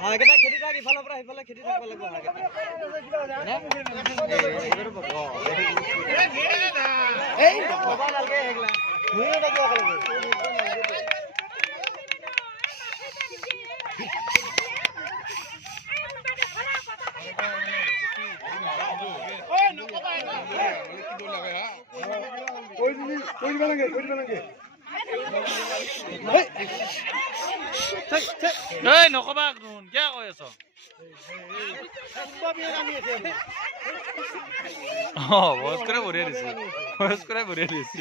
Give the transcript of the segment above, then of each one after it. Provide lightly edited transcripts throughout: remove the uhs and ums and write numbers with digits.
হাঁহকেইটা খেতি থাক ইফালৰ পৰা সিফালে খেতি থাকিব লাগিব নকবা কিয় কৈ আছ বয়স্কৰে বঢ়িয়া দিছে বয়স্কৰে বঢ়িয়া দিছে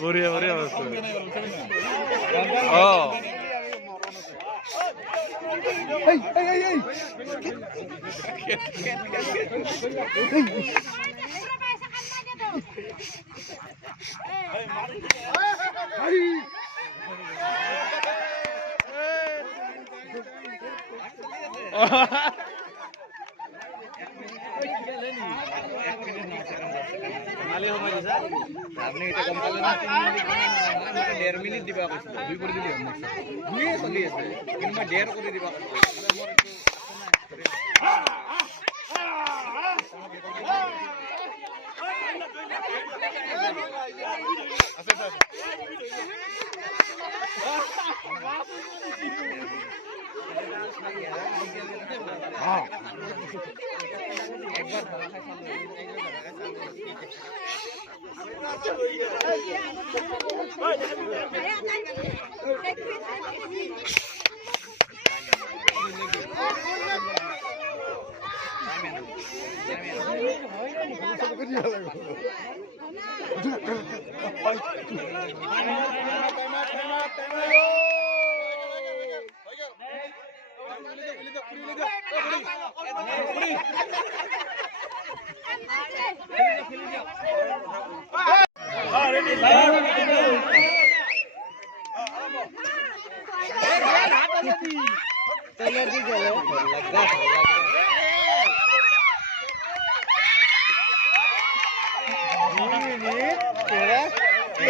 বঢ়িয়া বঢ়িয়া বস্তু আপনি এটা কম পালে না 1.5 মিনিট দিবা কৈছে 2 কৰি দিলি মই 2 চলি আছে কিন্তু মই 1.5 কৰি দিবা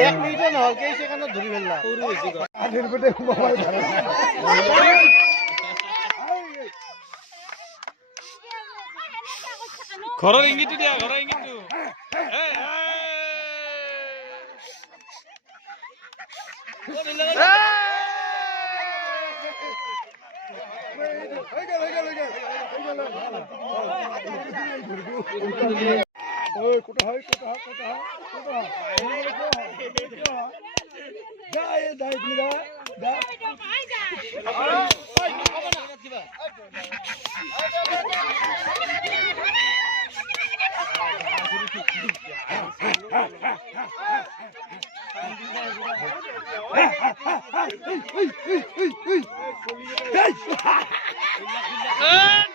एक मिनिट নহল কেই সেকেন্ডত ধৰি ফেললা সৰু হৈছে আধেৰ পতে মোবাইল ধৰা ঘৰৰ ইংগিতটো দিয়া ঘৰৰ ইংগিতটো Oi, kuda hai. Jai dai mira. Da. Hey!